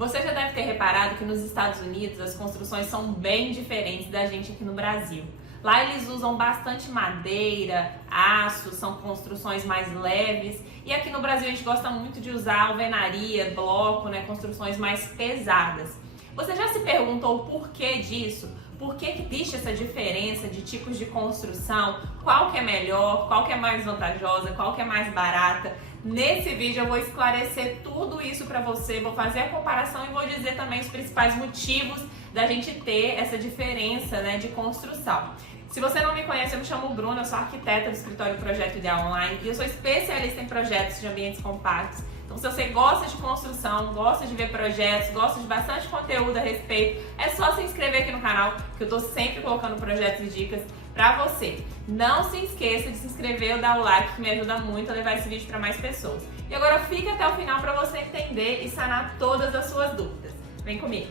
Você já deve ter reparado que nos Estados Unidos as construções são bem diferentes da gente aqui no Brasil. Lá eles usam bastante madeira, aço, são construções mais leves. E aqui no Brasil a gente gosta muito de usar alvenaria, bloco, construções mais pesadas. Você já se perguntou o porquê disso? Por que existe essa diferença de tipos de construção? Qual que é melhor? Qual que é mais vantajosa? Qual que é mais barata? Nesse vídeo eu vou esclarecer tudo isso para você, vou fazer a comparação e vou dizer também os principais motivos da gente ter essa diferença, de construção. Se você não me conhece, eu me chamo Bruna, eu sou arquiteta do escritório Projeto Ideal Online e eu sou especialista em projetos de ambientes compactos. Então, se você gosta de construção, gosta de ver projetos, gosta de bastante conteúdo a respeito, é só se inscrever aqui no canal, que eu tô sempre colocando projetos e dicas pra você. Não se esqueça de se inscrever ou dar o like, que me ajuda muito a levar esse vídeo para mais pessoas. E agora fica até o final para você entender e sanar todas as suas dúvidas. Vem comigo!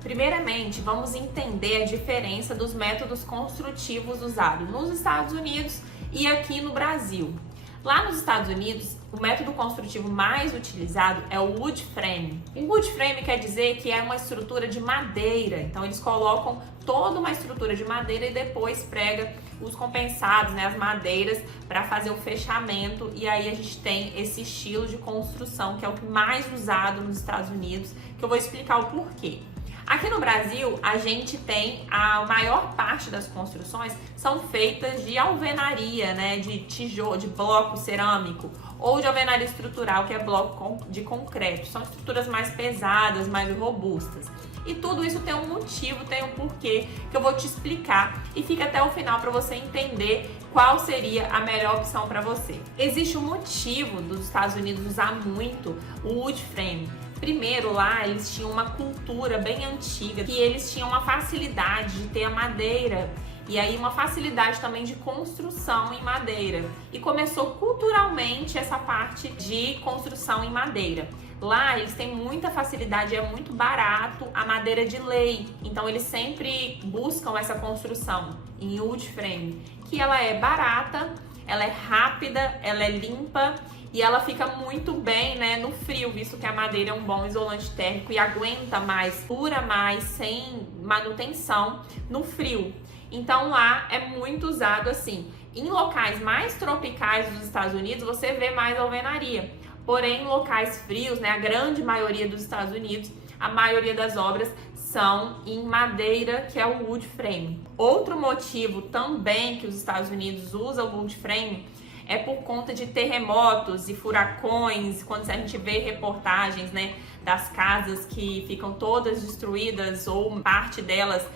Primeiramente, vamos entender a diferença dos métodos construtivos usados nos Estados Unidos e aqui no Brasil. Lá nos Estados Unidos, o método construtivo mais utilizado é o wood frame. O wood frame quer dizer que é uma estrutura de madeira, então eles colocam toda uma estrutura de madeira e depois prega os compensados, as madeiras, para fazer o fechamento, e aí a gente tem esse estilo de construção que é o que mais usado nos Estados Unidos, que eu vou explicar o porquê. Aqui no Brasil, a gente tem a maior parte das construções são feitas de alvenaria, de tijolo, de bloco cerâmico, ou de alvenaria estrutural, que é bloco de concreto. São estruturas mais pesadas, mais robustas. E tudo isso tem um motivo, tem um porquê, que eu vou te explicar. E fica até o final para você entender qual seria a melhor opção para você. Existe um motivo dos Estados Unidos usar muito o wood frame. Primeiro, lá eles tinham uma cultura bem antiga, que eles tinham uma facilidade de ter a madeira e aí uma facilidade também de construção em madeira. E começou culturalmente essa parte de construção em madeira. Lá eles têm muita facilidade, é muito barato a madeira de lei, então eles sempre buscam essa construção em wood frame, que ela é barata, ela é rápida, ela é limpa e ela fica muito bem, no frio, visto que a madeira é um bom isolante térmico e aguenta mais, dura mais, sem manutenção no frio. Então lá é muito usado assim. Em locais mais tropicais dos Estados Unidos, você vê mais alvenaria. Porém, em locais frios, a grande maioria dos Estados Unidos, a maioria das obras são em madeira, que é o wood frame. Outro motivo também que os Estados Unidos usam o wood frame é por conta de terremotos e furacões, quando a gente vê reportagens, das casas que ficam todas destruídas ou parte delas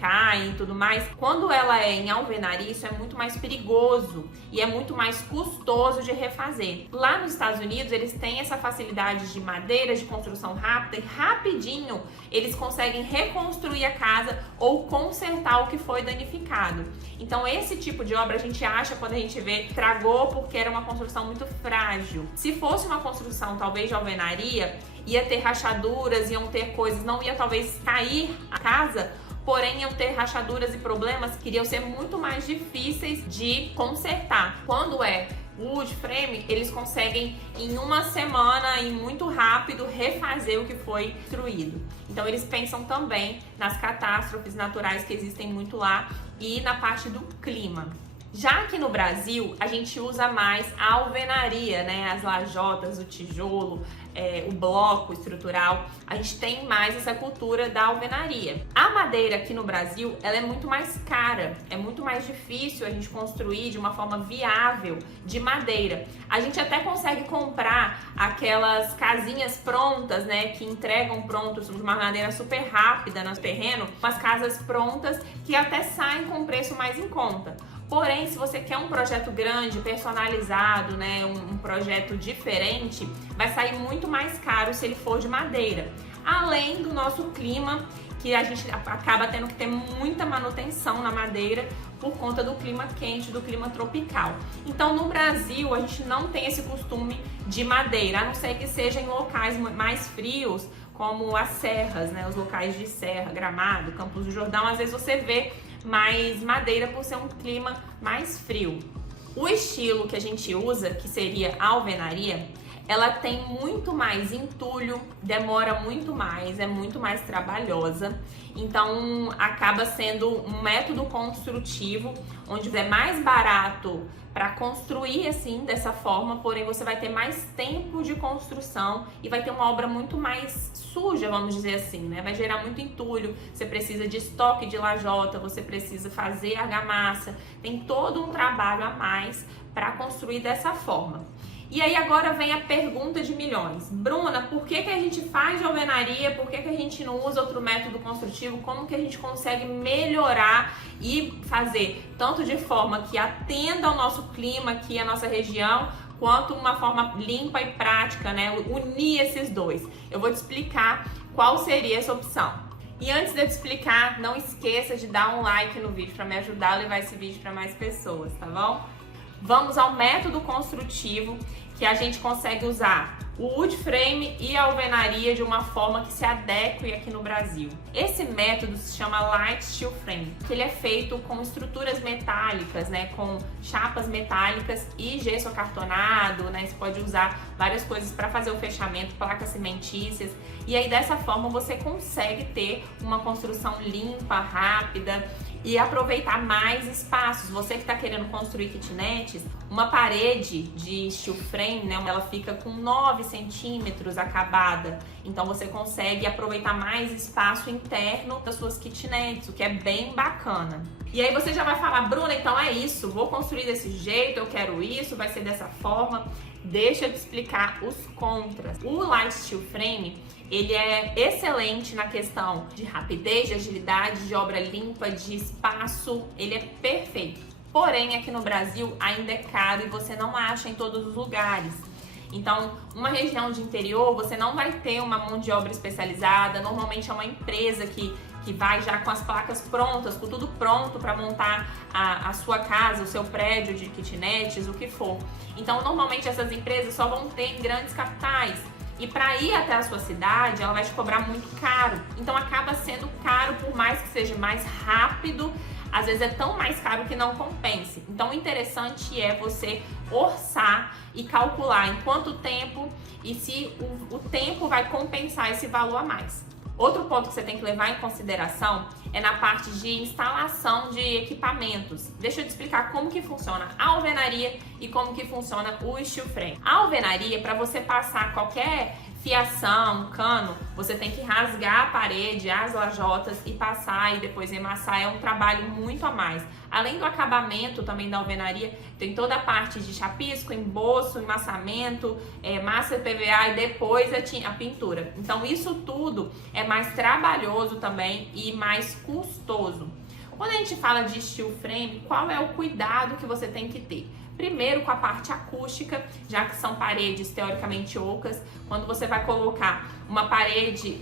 cai e tudo mais. Quando ela é em alvenaria, isso é muito mais perigoso e é muito mais custoso de refazer. Lá nos Estados Unidos, eles têm essa facilidade de madeira, de construção rápida e rapidinho eles conseguem reconstruir a casa ou consertar o que foi danificado. Então esse tipo de obra a gente acha, quando a gente vê, estragou porque era uma construção muito frágil. Se fosse uma construção talvez de alvenaria, ia ter rachaduras, iam ter coisas, não ia talvez cair a casa, porém iam ter rachaduras e problemas que iriam ser muito mais difíceis de consertar. Quando é wood frame, eles conseguem em uma semana e muito rápido refazer o que foi destruído. Então eles pensam também nas catástrofes naturais que existem muito lá e na parte do clima. Já aqui no Brasil, a gente usa mais a alvenaria, as lajotas, o tijolo, o bloco estrutural. A gente tem mais essa cultura da alvenaria. A madeira aqui no Brasil, ela é muito mais cara, é muito mais difícil a gente construir de uma forma viável de madeira. A gente até consegue comprar aquelas casinhas prontas, que entregam prontos de uma maneira super rápida no terreno, umas casas prontas que até saem com preço mais em conta. Porém, se você quer um projeto grande, personalizado, um projeto diferente, vai sair muito mais caro se ele for de madeira. Além do nosso clima, que a gente acaba tendo que ter muita manutenção na madeira por conta do clima quente, do clima tropical. Então, no Brasil, a gente não tem esse costume de madeira, a não ser que seja em locais mais frios, como as serras, os locais de serra, Gramado, Campos do Jordão. Às vezes você vê mais madeira por ser um clima mais frio. O estilo que a gente usa, que seria a alvenaria, ela tem muito mais entulho, demora muito mais, é muito mais trabalhosa. Então acaba sendo um método construtivo onde é mais barato para construir assim dessa forma, porém você vai ter mais tempo de construção e vai ter uma obra muito mais suja, vamos dizer assim, né? Vai gerar muito entulho, você precisa de estoque de lajota, você precisa fazer argamassa, tem todo um trabalho a mais para construir dessa forma. E aí agora vem a pergunta de milhões. Bruna, por que a gente faz de alvenaria? Por que a gente não usa outro método construtivo? Como que a gente consegue melhorar e fazer tanto de forma que atenda ao nosso clima aqui, a nossa região, quanto uma forma limpa e prática, né? Unir esses dois. Eu vou te explicar qual seria essa opção. E antes de eu te explicar, não esqueça de dar um like no vídeo para me ajudar a levar esse vídeo para mais pessoas, tá bom? Vamos ao método construtivo, que a gente consegue usar o wood frame e a alvenaria de uma forma que se adeque aqui no Brasil. Esse método se chama Light Steel Frame, que ele é feito com estruturas metálicas, né, com chapas metálicas e gesso acartonado, né, você pode usar várias coisas para fazer o fechamento, placas cimentícias, e aí dessa forma você consegue ter uma construção limpa, rápida, e aproveitar mais espaços. Você que está querendo construir kitnets, uma parede de steel frame, né, ela fica com 9 centímetros acabada, então você consegue aproveitar mais espaço interno das suas kitnets, o que é bem bacana. E aí você já vai falar, Bruna, então é isso, vou construir desse jeito, eu quero isso, vai ser dessa forma. Deixa eu te explicar os contras. O Light Steel Frame, ele é excelente na questão de rapidez, de agilidade, de obra limpa, de espaço, ele é perfeito. Porém, aqui no Brasil ainda é caro e você não acha em todos os lugares. Então, uma região de interior, você não vai ter uma mão de obra especializada, normalmente é uma empresa que vai já com as placas prontas, com tudo pronto para montar a sua casa, o seu prédio de kitnets, o que for. Então, normalmente essas empresas só vão ter em grandes capitais. E para ir até a sua cidade, ela vai te cobrar muito caro. Então, acaba sendo caro, por mais que seja mais rápido, às vezes é tão mais caro que não compense. Então, o interessante é você orçar e calcular em quanto tempo e se o tempo vai compensar esse valor a mais. Outro ponto que você tem que levar em consideração é na parte de instalação de equipamentos. Deixa eu te explicar como que funciona a alvenaria e como que funciona o steel frame. A alvenaria, para você passar qualquer fiação, cano, você tem que rasgar a parede, as lajotas e passar e depois emassar. É um trabalho muito a mais. Além do acabamento também da alvenaria, tem toda a parte de chapisco, emboço, emassamento, massa PVA e depois a pintura. Então isso tudo é mais trabalhoso também e mais custoso. Quando a gente fala de steel frame, qual é o cuidado que você tem que ter? Primeiro com a parte acústica, já que são paredes teoricamente ocas. Quando você vai colocar uma parede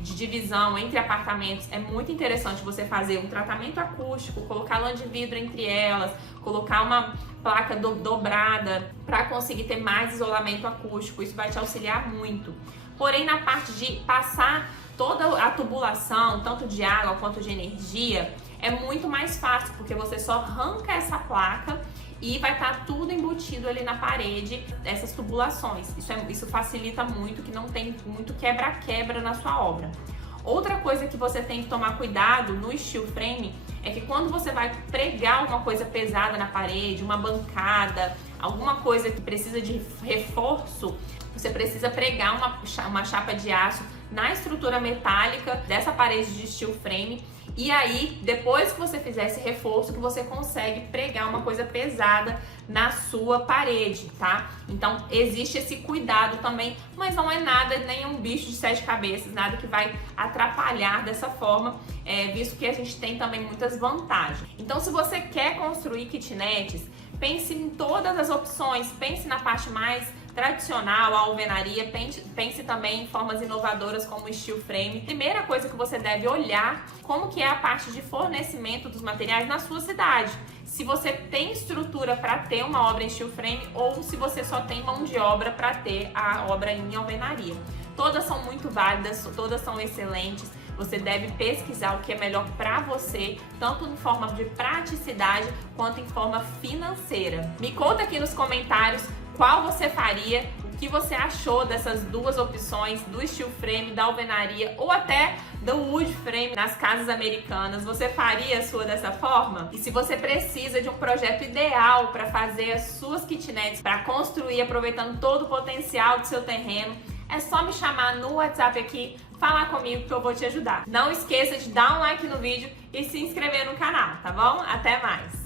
de divisão entre apartamentos, é muito interessante você fazer um tratamento acústico, colocar lã de vidro entre elas, colocar uma placa dobrada para conseguir ter mais isolamento acústico. Isso vai te auxiliar muito. Porém, na parte de passar toda a tubulação, tanto de água quanto de energia, é muito mais fácil, porque você só arranca essa placa e vai estar tudo embutido ali na parede, essas tubulações. Isso facilita muito, que não tem muito quebra-quebra na sua obra. Outra coisa que você tem que tomar cuidado no steel frame é que quando você vai pregar alguma coisa pesada na parede, uma bancada, alguma coisa que precisa de reforço, você precisa pregar uma chapa de aço na estrutura metálica dessa parede de steel frame. E aí, depois que você fizer esse reforço, que você consegue pregar uma coisa pesada na sua parede, tá? Então, existe esse cuidado também, mas não é nada, nenhum bicho de 7 cabeças, nada que vai atrapalhar dessa forma, visto que a gente tem também muitas vantagens. Então, se você quer construir kitnets, pense em todas as opções, pense na parte mais tradicional, a alvenaria, pense também em formas inovadoras como o steel frame. Primeira coisa que você deve olhar, como que é a parte de fornecimento dos materiais na sua cidade. Se você tem estrutura para ter uma obra em steel frame ou se você só tem mão de obra para ter a obra em alvenaria. Todas são muito válidas, todas são excelentes. Você deve pesquisar o que é melhor para você, tanto em forma de praticidade quanto em forma financeira. Me conta aqui nos comentários qual você faria, que você achou dessas duas opções, do steel frame, da alvenaria ou até do wood frame nas casas americanas. Você faria a sua dessa forma? E se você precisa de um projeto ideal para fazer as suas kitnets, para construir aproveitando todo o potencial do seu terreno, é só me chamar no WhatsApp aqui, falar comigo que eu vou te ajudar. Não esqueça de dar um like no vídeo e se inscrever no canal, tá bom? Até mais!